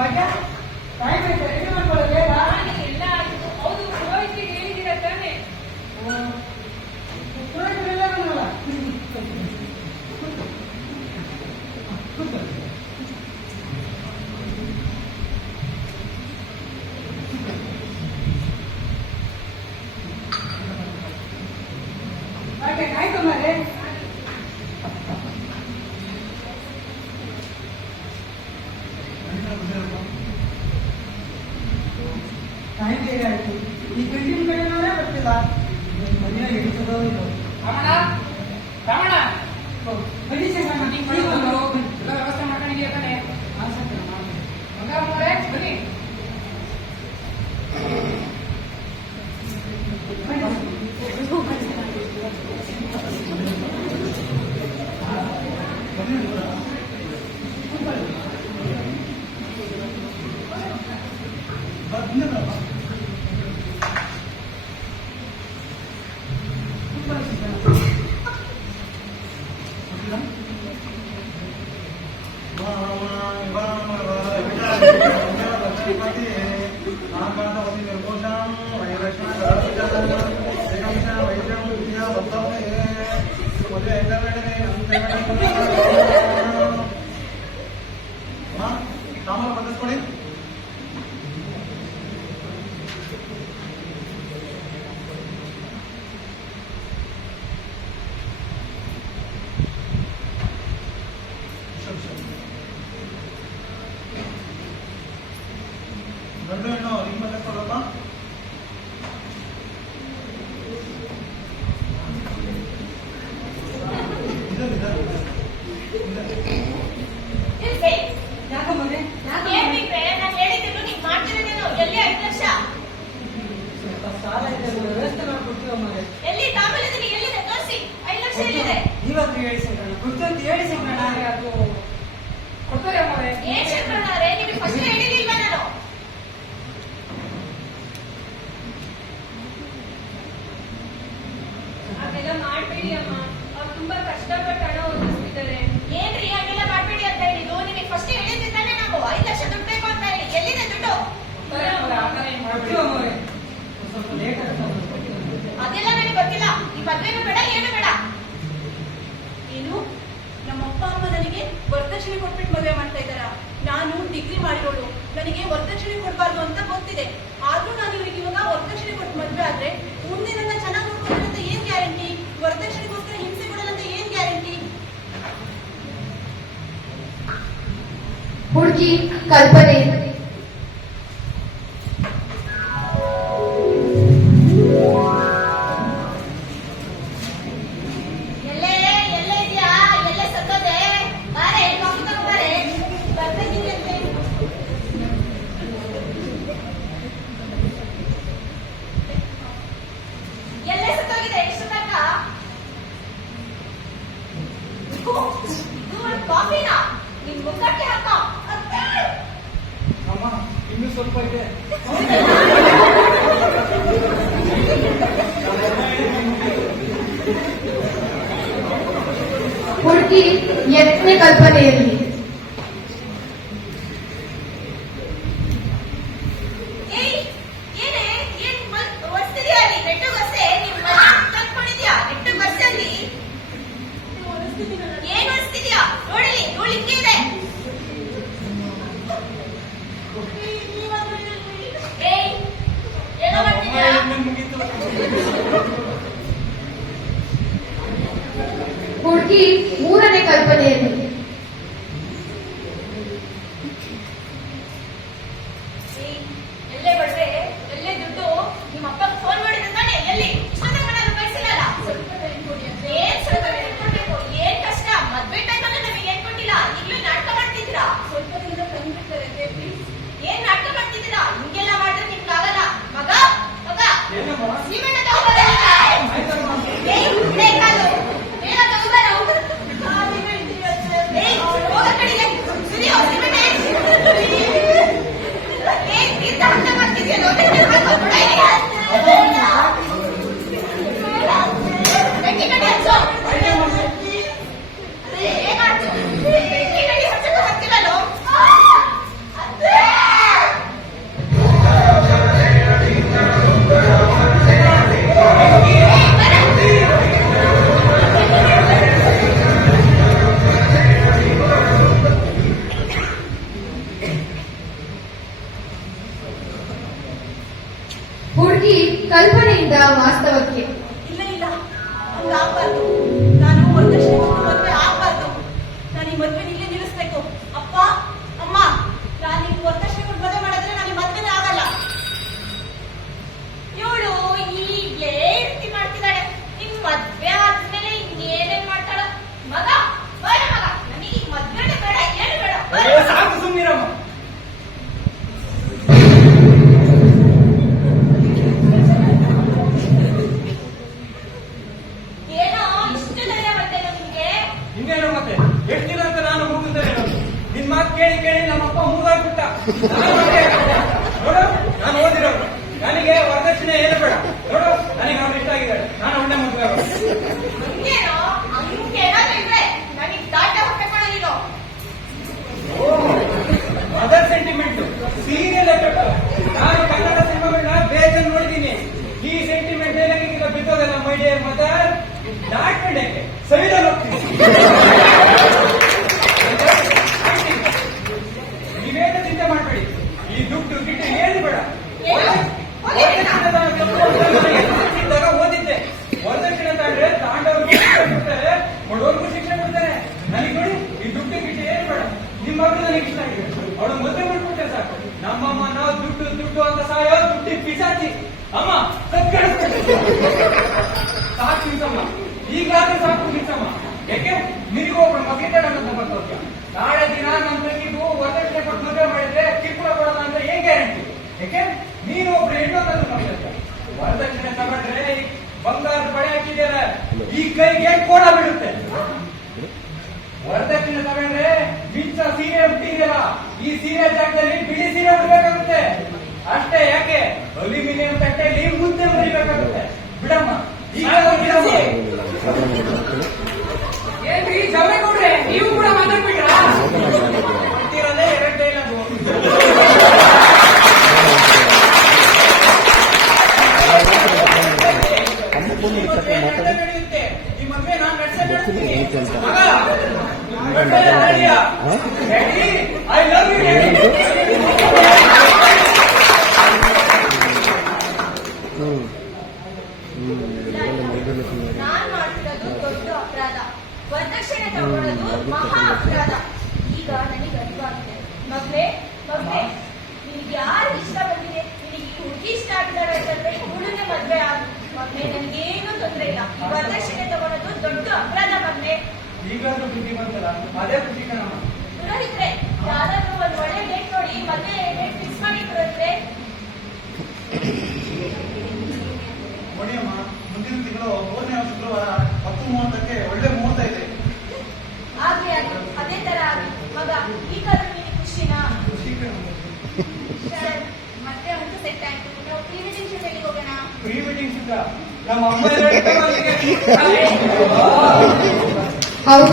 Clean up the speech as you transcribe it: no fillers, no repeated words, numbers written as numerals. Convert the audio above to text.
ಭಾಗ್ಯ time ಆಯ್ತು, ready ಮಾಡ್ಕೊಳ್ಳೋ ಬೇಗ. ಎಲ್ಲ ಆಯ್ತು. ಹೌದು, ಪುರೋಹಿತರಿಗೆ ಹೇಳಿದ್ದೀರಾ ತಾನೆ? ಪುರೋಹಿತರೆಲ್ಲ ಬಂದ್ರಲ್ಲ. ಭಾಗ್ಯ ಆಯ್ತು ಮಾರೆ. ಟೈಮ್ ಬೇಗ ಆಯ್ತು. ಈ ಗಂಟಿನ ಕಡೆಯವರೇ ಬರ್ತಿಲ್ಲ. ಮನೆಯ ಹಿಡಿಸೋದೋ ಇದು. ರಮಣ, ರಮಣ, ಬನ್ನಿ ಸರ್, ನೀನ್ ಮನೆಗೆ ಬಂದು ಎಲ್ಲ ವ್ಯವಸ್ಥೆ ಮಾಡ್ಕೊಂಡಿದ್ದೀಯ ತಾನೆ? ಬಂಗಾರಮ್ಮನವರೇ, ಬನ್ನಿ. ಸಾಮಾನು ಬದಲಿಸ್ಕೊಳ್ಳಿ. ಗಂಡು ಹೆಣ್ಣು ರಿಂಗ್ ಬದಲಿಸ್ಕೊಳ್ಳಪ್ಪ. ಯಾಕಮ್ಮನೆ? ಸ್ವಲ್ಪ ಸಾಲ ಇದೆ, ವ್ಯವಸ್ಥೆ ಮಾಡ್ಕೊಡ್ತೀವ ಮಾರೆ. ಇವತ್ತು ಹೇಳಿ ಸಂಕಣ, ಕುರ್ತಂತ ಹೇಳಿ ಸಂಕಣ. ಅದು ಕೊಡ್ತಾರೆ ಅಮ್ಮವ್ರೆ. ಅದೆಲ್ಲ ಮಾಡ್ಬೇಡಿ ಅಮ್ಮ, ಅವ್ರು ತುಂಬಾ ಕಷ್ಟಪಟ್ಟು ಹಣ ಓದಿಸ್ತಿದ್ದಾರೆ. ಏನ್ರಿ ಹಾಗೆಲ್ಲ ಮಾಡ್ಬೇಡಿ ಅಂತ ಹೇಳಿದ್ದು? ನಿಮಗೆ ಫಸ್ಟ್ ಹೇಳಿದ್ದಾನೆ ನಾವು 5 ಲಕ್ಷ ದುಡ್ಡು ಬೇಕು ಅಂತ ಹೇಳಿ. ಎಲ್ಲಿದೆ ದುಡ್ಡು? ಕೊಡ್ತಾರೆ ಅಮ್ಮವ್ರೆ, ಆ ಥರ ಏನ್ ಮಾಡ್ಬೇಡಿ. ಕೊಡ್ತೀವ ಮಾರೆ. ಸ್ವಲ್ಪ ಲೇಟ್ ಆಗುತ್ತೆ. ಅದೆಲ್ಲ ನನಗೆ ಗೊತ್ತಿಲ್ಲ. ಈ ಮದ್ವೆನೂ ಬೇಡ, ಏನು ಬೇಡ. ಏನು ನಮ್ಮ ಅಪ್ಪ ಅಮ್ಮ ನನಗೆ ವರದಕ್ಷಿಣೆ ಕೊಟ್ಬಿಟ್ಟು ಮದುವೆ ಮಾಡ್ತಾ ಇದ್ದಾರ? ನಾನು ಡಿಗ್ರಿ ಮಾಡಿರೋಳು, ನನಗೆ ವರದಕ್ಷಿಣೆ ಕೊಡಬಾರ್ದು ಅಂತ ಗೊತ್ತಿದೆ. ಆದ್ರೂ ನಾನು ಇವರಿಗೆ ಇವಾಗ ವರದಕ್ಷಿಣೆ ಕೊಟ್ಟು ಮದುವೆ ಆದ್ರೆ ಮುಂದೆ ನನ್ನ ಚೆನ್ನಾಗಿ ನೋಡ್ಕೊಳ್ತಾರೆ ಅಂತ ಏನ್ ಗ್ಯಾರಂಟಿ? ವರದಕ್ಷಿಣೆಗೋಸ್ಕರ ಹಿಂಸೆ ಕೊಡಲ್ಲ ಅಂತ ಏನ್ ಗ್ಯಾರಂಟಿ? ಹುಡುಗಿ ಕಲ್ಪನೆ. ಎಲ್ಲೇ ಇದೆಯಾ? ಎಲ್ಲೇ ಸತ್ತೋದೆ? ಬಾರೆ, ಕಾಫಿ ತಗೊಂಬಾರೆ. ಬರ್ತಿದ್ದೀನಿ ಅಂತೆ. ಎಲ್ಲೇ ಸತ್ತೋಗಿದೆ? ಎಷ್ಟು ತನಕ? ಇದು ಒಂದು ಕಾಫಿನಾ? ನಿನ್ ಮುಖಕ್ಕೆ ಹಾಕೋ. ಅಮ್ಮ, ಇನ್ನೂ ಸ್ವಲ್ಪ ಇದೆ. ಹುಡುಗಿ ಎತ್ತನೇ ಕಲ್ಪನೆಯಲ್ಲಿ. ಏಯ್, ಏನೇ? ಏನ್ ಒರೆಸ್ತಿದ್ಯಾ ನೀ? ನೆಟ್ಟಿಗೆ ಒರೆಸೆ. ನೀನ್ ಮನೆ ತಂದ್ಕೊಂಡಿದ್ಯಾ? ನೆಟ್ಟಿಗೆ ಒರೆಸೆ ಅಲ್ಲಿ. ಏನ್ ಒರೆಸ್ತಿದ್ಯಾ? ನೋಡಿಲಿ, ಧೂಳು ಹಿಂಗೆ ಇದೆ. ಏಯ್, ಏನೋ ಮಾಡ್ತಿದ್ಯಾ? ಹುಡುಗಿ ಮೂರನೇ ಕಲ್ಪನೆಯಲ್ಲಿ. ಏಯ್, ಎಲ್ಲೇ ಬಡ್ರೆ? ಎಲ್ಲೇ ದುಡ್ಡು? ನಿಮ್ಮ ಅಪ್ಪಗೆ ಫೋನ್ ಮಾಡಿದ್ರೆ ತಾನೆ? ಎಲ್ಲಿ? ಇಷ್ಟೊಂದು ಮನೆಯಲ್ಲೂ ಕಳ್ಸಿಲ್ಲಲ್ಲ? ಏನ್ ಸ್ವಲ್ಪ ಟೈಮ್ ಕೊಡ್ಬೇಕು? ಏನ್ ಕಷ್ಟ? ಮದ್ವೆ ಟೈಮಲ್ಲಿ ನಮಗೆ ಏನ್ ಕೊಟ್ಟಿಲ್ಲ, ಈಗಲೂ ನಾಟಕ ಮಾಡ್ತಿದ್ದೀರಾ? ಸ್ವಲ್ಪ ದಿನ ತಂದ್ಬಿಡ್ತಾರೆ. ಏನ್ ನಾಟಕ ಮಾಡ್ತಿದ್ದೀರಾ? ಹಿಂಗೆಲ್ಲ ಮಾಡಿದ್ರೆ ನಿಮ್ಗಾಗಲ್ಲ. ಮಗ ಮಗ ಸೀಮೆಣ್ಣ ತಗೊಂಬರಲ್ಲ. ಏಯ್, ಕಾಲು ಬೇಗ ತಗೊಂಬರ. ವಾಸ್ತವಕ್ಕೆ. ಇಲ್ಲ ಇಲ್ಲ ಹಂಗಾಗ್ಬಾರ್ದು. ನಾನು ವರದಕ್ಷಿಣೆ ಕೊಟ್ಟು ಮದ್ವೆ ಆಗ್ಬಾರ್ದು. ನಾನು ಈ ಮದ್ವೆ ಇಲ್ಲೇ ನಿಲ್ಲಿಸ್ಬೇಕು. ಅಪ್ಪ ಅಮ್ಮ, ನಾನು ಈಗ ವರದಕ್ಷಿಣೆ ಕೊಟ್ಟು ಮದುವೆ ಮಾಡಿದ್ರೆ ನಾನು ಈ ಮದ್ವೆನೇ ಆಗಲ್ಲ. ಇವಳು ಈಗ್ಲೇ ಇರ್ತಿ ಮಾಡ್ತಿದ್ದಾಳೆ. ನಿಮ್ ಮದ್ವೆ ಆದ್ಮೇಲೆ ಇನ್ನೇನೇನ್ ಮಾಡ್ತಾಳ? ಮಗ ಬೇಡ ಮಗ, ನನಗೆ ಈ ಮದ್ವೆನೇ ಬೇಡ, ಏನು ಬೇಡ. ಏ, ಸಾಕು ಸುಮ್ಮನಿರಮ್ಮ. ಏನೋ ಇಷ್ಟು ಧೈರ್ಯ ಬರ್ತೇನೋ ನಿಮ್ಗೆ? ಇನ್ನೇನು ಮತ್ತೆ ಎಷ್ಟು ದಿನ ಅಂತ ನಾನು ಮೂಗುತ್ತೇನೆ. ನಿನ್ ಮಾತು ಕೇಳಿ ಕೇಳಿ ನಮ್ಮಪ್ಪ ಮೂಗಾಗ್ಬಿಟ್ಟ. ನೋಡು, ನಾನು ಓದಿರೋದು. ನನಗೆ ವರದಕ್ಷಿಣೆ ಏನು ಬೇಡ. ನೋಡು, ನನಗೆ ಅವ್ರು ಇಷ್ಟ ಆಗಿದ್ದಾರೆ. ನಾನು ಒಳ್ಳೆ ಮದುವೆ ಆಗೋದು. ಹಂಗೇನೋ ಹಂಗೇನಾದ್ರೂ ಇದ್ರೆ ನನಗೆ ದಾಟ ಹೊಟ್ಟೆಕೊಳ್ಳೋ ನೀನು. Other sentiment serial effect. ನಾನು ಕನ್ನಡ ಸಿನಿಮಾಗಳನ್ನ ಬೇಜನ್ ನೋಡಿದ್ದೀನಿ. ಈ ಸೆಂಟಿಮೆಂಟ್ ಏನಾಗಿಲ್ಲ ಬಿದ್ದೋದಲ್ಲ. ಮೈ ಡಿಯರ್ ಮದರ್, ನಾಟ್ಕೊಂಡಕ್ಕೆ ಸೈಡಲ್ಲಿ ಹೋಗ್ತೀನಿ. ನೀವೇನು ಚಿಂತೆ ಮಾಡಬೇಡಿ. ಈ ದುಡ್ಡು ಗಿಡ್ಡು ಏನು ಬೇಡ. ಇದ್ದಾಗ ಓದಿದ್ದೆ. ವರದಕ್ಷಿಣೆ ತಗೊಂಡ್ರೆ ತಾಂಡವ್ರು ಬಿಡ್ತಾರೆ, ಬಡವರಿಗೂ ಶಿಕ್ಷೆ ಕೊಡ್ತಾರೆ. ನನಗೆ ನೋಡಿ, ಈ ದುಡ್ಡು ಗಿಡ್ಡು ಏನು ಬೇಡ. ನಿಮ್ಮ ಮಗಳು ನನಗೆ ಇಷ್ಟ ಆಗಿದೆ. ಅವಳು ಮದುವೆ ಮಾಡ್ಕೊಟ್ಟೆ ಸಾಕು. ನಮ್ಮಮ್ಮ ನಾವು ದುಡ್ಡು ದುಡ್ಡು ಅಂತ ಸಾಯೋ ದುಡ್ಡಿ ಪಿಸಾಚಿ. ಅಮ್ಮ ಸಾಕು ನಿಲ್ಸಮ್ಮ. ಈಗಾದ್ರೂ ಸಾಕು ನಿಲ್ಸಮ್ಮ. ಯಾಕೆ ನಿನಗೂ ಒಬ್ಬಳು ಮಗಿದ್ದಾಳೆ ಅಂತ ಬರ್ತೋದ್ಯ. ನಾಳೆ ದಿನ ನನ್ನ ತಂಗಿಗೂ ವರದಕ್ಷಿಣೆ ಕೊಟ್ಟು ಮದುವೆ ಮಾಡಿದ್ರೆ ಕಿರುಕುಳ ಕೊಡಲ್ಲ ಅಂದ್ರೆ ಏನ್ ಗ್ಯಾರಂಟಿ? ಯಾಕೆ ನೀನು ಒಬ್ರು ಹೆಣ್ಣೊಂದು ಮಾಡ್ತಿದ್ಯ. ವರದಕ್ಷಿಣೆ ತಗೊಂಡ್ರೆ ಬಂಗಾರದ ಬಳೆ ಹಾಕಿದ್ಯಾರ, ಈ ಕೈಗೆ ಕೋಡ ಬಿಡುತ್ತೆ. ವರದಕ್ಷಿಣೆ ತಗೊಂಡ್ರೆ ಮಿಂಚ ಸೀರೆ ಉಟ್ಟಿದೆಯಲ್ಲ, ಈ ಸೀರೆ ಜಾಗದಲ್ಲಿ ಬಿಳಿ ಸೀರೆ ಉಡ್ಬೇಕಾಗುತ್ತೆ ಅಷ್ಟೇ. ಯಾಕೆ ಅಲ್ಯೂಮಿನಿಯಂ ತಟ್ಟೆಯಲ್ಲಿ ಮುದ್ದೆ ಮರಿಬೇಕಾಗುತ್ತೆ. ಬಿಡಮ್ಮ ಈಗ ಏನ್ರಿ ಜವಳಿ ಕೊಡ್ರೆ ನೀವು ಕೂಡ ಮಾತಾಡ್ಬಿಟ್ರಾ? ಗೊತ್ತಿರಲ್ಲೇ ಎರಡು ಡೈಲಾಗು. ನಡೆಯುತ್ತೆ ಈ ಮದುವೆ ನಾನು ನಡೆಸ್ತೀನಿ. I love you. ನಾನ್ ಮಾಡ್ತಿರೋದು ದೊಡ್ಡ ಅಪರಾಧ. ವರದಕ್ಷಿಣೆ ತಗೊಳ್ಳೋದು ಮಹಾ ಅಪರಾಧ. ಈಗ ನನಗೆ ಅರಿವಾಗಿದೆ. ಮಗ್ನೆ ಮಗ್ನೆ, ನಿನಗೆ ಯಾರು ಇಷ್ಟ ಬಂದಿದೆ, ನಿನಗೆ ಈ ಹುಡುಗಿ ಇಷ್ಟ ಆಗಿದ್ದಾಳೆ ಅಂತಂದ್ರೆ ಹುಡುಗನೇ ಮದ್ವೆ ಆಗ ಮಗ್ನೆ. ನನಗೇನು ತೊಂದರೆ ಇಲ್ಲ. ಈ ವರದಕ್ಷಿಣೆ ತಗೊಳ್ಳೋದು ದೊಡ್ಡ ಅಪರಾಧ ಮಗ್ನೆ. ಈಗಾದ್ರೂ ಬುದ್ಧಿ ಬಂತಲ್ಲ, ಅದೇ ಖುಷಿ ಕಣಮ್ಮ. ಪುರೋಹಿತ್ರೆ, ಯಾರಾದ್ರೂ ಒಂದ್ ಒಳ್ಳೆ ಡೇಟ್ ನೋಡಿ ಮದ್ವೆ ಡೇಟ್ ಫಿಕ್ಸ್ ಮಾಡಿ ಪುರೋಹಿತ್ರೆ. ನೋಡಿಯಮ್ಮ, ಮುಂದಿನ ತಿಂಗಳು 3ನೇ ಶುಕ್ರವಾರ 10:30ಕ್ಕೆ ಒಳ್ಳೆ ಮುಹೂರ್ತ ಇದೆ. ಆಗ್ಲಿ ಆಗ್ಲಿ, ಅದೇ ತರ ಆಗ್ಲಿ. ಮಗ, ಈಗಾದ್ರೂ ನಿನಗೆ ಖುಷಿನಾ? ಖುಷಿ ಕಣಮ್ಮ. ಸರ್, ಮತ್ತೆ ಅಂತೂ ಸೆಟ್ ಆಯ್ತು. ನಾವು ಪ್ರೀ ವೆಡ್ಡಿಂಗ್ ಶೂಟ್ ಎಲ್ಲಿಗೆ ಹೋಗೋಣ? ಪ್ರೀ ವೆಡ್ಡಿಂಗ್ ಸುತ್ತ ನಮ್ಮ ಅಮ್ಮ ಹೌದು.